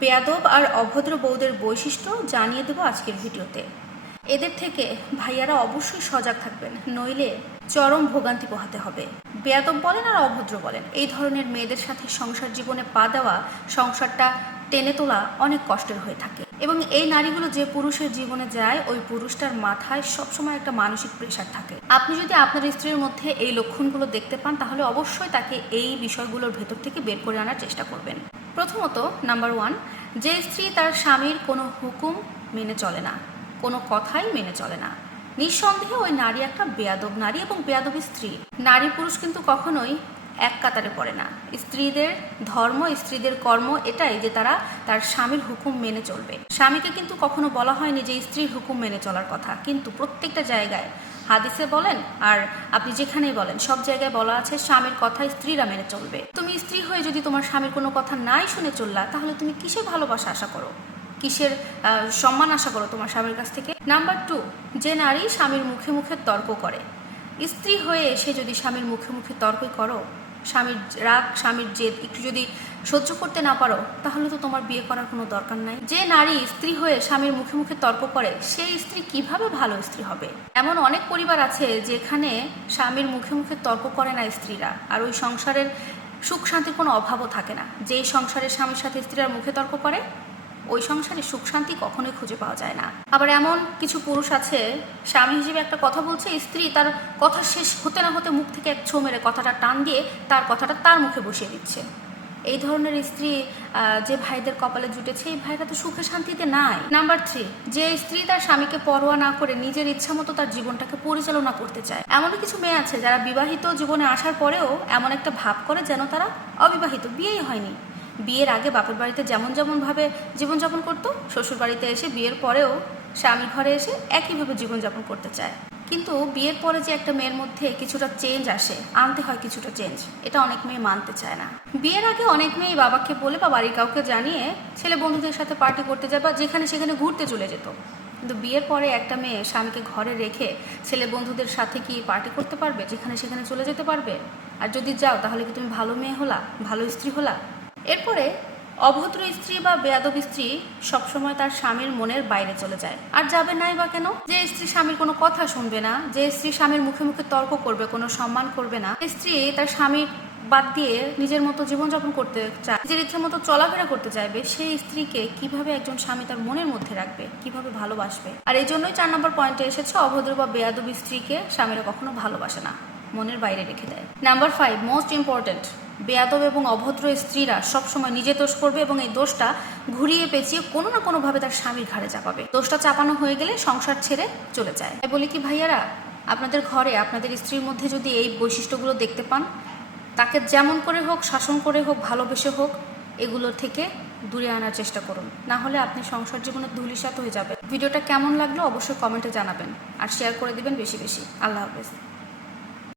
বেয়াদব আর অভদ্র বউদের বৈশিষ্ট্য জানিয়ে দেবো আজকের ভিডিওতে। এদের থেকে ভাইয়ারা অবশ্যই সজাগ থাকবেন, নইলে চরম ভোগান্তি পোহাতে হবে। বেয়াদব বলেন আর অভদ্র বলেন, এই ধরনের মেয়েদের সাথে সংসার জীবনে পা দেওয়া, সংসারটা টেনে তোলা অনেক কষ্টের হয়ে থাকে। এবং এই নারীগুলো যে পুরুষের জীবনে যায়, ওই পুরুষটার মাথায় সবসময় একটা মানসিক প্রেশার থাকে। আপনি যদি আপনার স্ত্রীর মধ্যে এই লক্ষণগুলো দেখতে পান, তাহলে অবশ্যই তাকে এই বিষয়গুলোর ভেতর থেকে বের করে আনার চেষ্টা করবেন। প্রথমত নাম্বার ওয়ান যে স্ত্রী তার স্বামীর কোনো হুকুম মেনে চলে না, কোনো কথাই মেনে চলে না। নিঃসন্দেহে ওই নারী একটা বেয়াদব নারী এবং বেয়াদব স্ত্রী। নারী পুরুষ কিন্তু কখনোই এক কাতারে পড়ে না। স্ত্রীদের ধর্ম, স্ত্রীদের কর্ম এটাই যে তারা তার স্বামীর হুকুম মেনে চলবে। স্বামীকে কিন্তু কখনো বলা হয়নি যে স্ত্রীর হুকুম মেনে চলার কথা। কিন্তু প্রত্যেকটা জায়গায় হাদিসে বলেন, আর আপনি যেখানেই বলেন, সব জায়গায় বলা আছে, স্বামীর কথা স্ত্রীরা মেনে চলবে। তুমি স্ত্রী হয়ে যদি তোমার স্বামীর কোনো কথা নাই শুনে চললা, তাহলে তুমি কিসের ভালোবাসা আশা করো? কিসের সম্মান আশা করো তোমার স্বামীর কাছ থেকে? নাম্বার টু যে নারী স্বামীর মুখে মুখে তর্ক করে। স্ত্রী হয়ে এসে যদি স্বামীর মুখে মুখে তর্কই করো স্বামীর রাগ, স্বামীর জেদ একটু যদি সহ্য করতে না পারো, তাহলে তো তোমার বিয়ে করার কোনো দরকার নাই। যে নারী স্ত্রী হয়ে স্বামীর মুখে মুখে তর্ক করে, সেই স্ত্রী কীভাবে ভালো স্ত্রী হবে? এমন অনেক পরিবার আছে যেখানে স্বামীর মুখে মুখে তর্ক করে না স্ত্রীরা, আর ওই সংসারের সুখ শান্তির কোনো অভাবও থাকে না। যেই সংসারের স্বামীর সাথে স্ত্রীরা মুখে তর্ক করে ওই সংসারে সুখ শান্তি কখনোই খুঁজে পাওয়া যায় না। আবার এমন কিছু পুরুষ আছে, স্বামী হিসেবে একটা কথা বলছে, স্ত্রী তার কথা শেষ হতে না হতে মুখ থেকে এক ছো মেরে কথাটা টান দিয়ে তার কথাটা তার মুখে বসিয়ে দিচ্ছে। এই ধরনের স্ত্রী যে ভাইদের কপালে জুটেছে, এই ভাইরা তো সুখে শান্তিতে নাই। নাম্বার থ্রি যে স্ত্রী তার স্বামীকে পরোয়া না করে নিজের ইচ্ছা মতো তার জীবনটাকে পরিচালনা করতে চায়। এমনও কিছু মেয়ে আছে যারা বিবাহিত জীবনে আসার পরেও এমন একটা ভাব করে যেন তারা অবিবাহিত, বিয়েই হয়নি। বিয়ের আগে বাপের বাড়িতে যেমন যেমনভাবে জীবনযাপন করতো শ্বশুর বাড়িতে এসে বিয়ের পরেও স্বামীর ঘরে এসে একইভাবে জীবনযাপন করতে চায়। কিন্তু বিয়ের পরে যে একটা মেয়ের মধ্যে কিছুটা চেঞ্জ আসে, আনতে হয় কিছুটা চেঞ্জ এটা অনেক মেয়ে মানতে চায় না। বিয়ের আগে অনেক মেয়ে বাবাকে বলে বা বাড়ির কাউকে জানিয়ে ছেলে বন্ধুদের সাথে পার্টি করতে যায় বা যেখানে সেখানে ঘুরতে চলে যেত। কিন্তু বিয়ের পরে একটা মেয়ে স্বামীকে ঘরে রেখে ছেলে বন্ধুদের সাথে কি পার্টি করতে পারবে, যেখানে সেখানে চলে যেতে পারবে? আর যদি যাও, তাহলে কি তুমি ভালো মেয়ে হলা, ভালো স্ত্রী হলা? এরপরে অভদ্র স্ত্রী বা বেয়াদব স্ত্রী সবসময় তার স্বামীর মনের বাইরে চলে যায়। আর যাবে নাই বা কেন? যে স্ত্রী স্বামীর কোনো কথা শুনবে না, যে স্ত্রী স্বামীর মুখে মুখে তর্ক করবে, কোনো সম্মান করবে না স্ত্রী তার স্বামীর বাদ দিয়ে নিজের মতো জীবনযাপন করতে চায়, নিজের ইচ্ছে মতো চলাফেরা করতে চাইবে, সেই স্ত্রীকে কীভাবে একজন স্বামী তার মনের মধ্যে রাখবে, কীভাবে ভালোবাসবে? আর এই জন্যই চার নম্বর পয়েন্টে এসেছে, অভদ্র বা বেয়াদব স্ত্রীকে স্বামীরা কখনো ভালোবাসে না। মনের বাইরে রেখে দেয়। নাম্বার ফাইভ মোস্ট ইম্পর্ট্যান্ট বেয়াদব এবং অভদ্র স্ত্রীরা সবসময় নিজে দোষ করবে এবং এই দোষটা ঘুরিয়ে পেঁচিয়ে কোনো না কোনোভাবে তার স্বামীর ঘাড়ে চাপাবে। দোষটা চাপানো হয়ে গেলে সংসার ছেড়ে চলে যায়। তাই বলি কি, ভাইয়ারা, আপনাদের ঘরে আপনাদের স্ত্রীর মধ্যে যদি এই বৈশিষ্ট্যগুলো দেখতে পান, তাকে যেমন করে হোক, শাসন করে হোক, ভালোবেসে হোক এগুলোর থেকে দূরে আনার চেষ্টা করুন। না হলে আপনি সংসার জীবনে ধুলিসাত হয়ে যাবে ভিডিওটা কেমন লাগল অবশ্যই কমেন্টে জানাবেন আর শেয়ার করে দিবেন বেশি বেশি। আল্লাহ হাফেজ।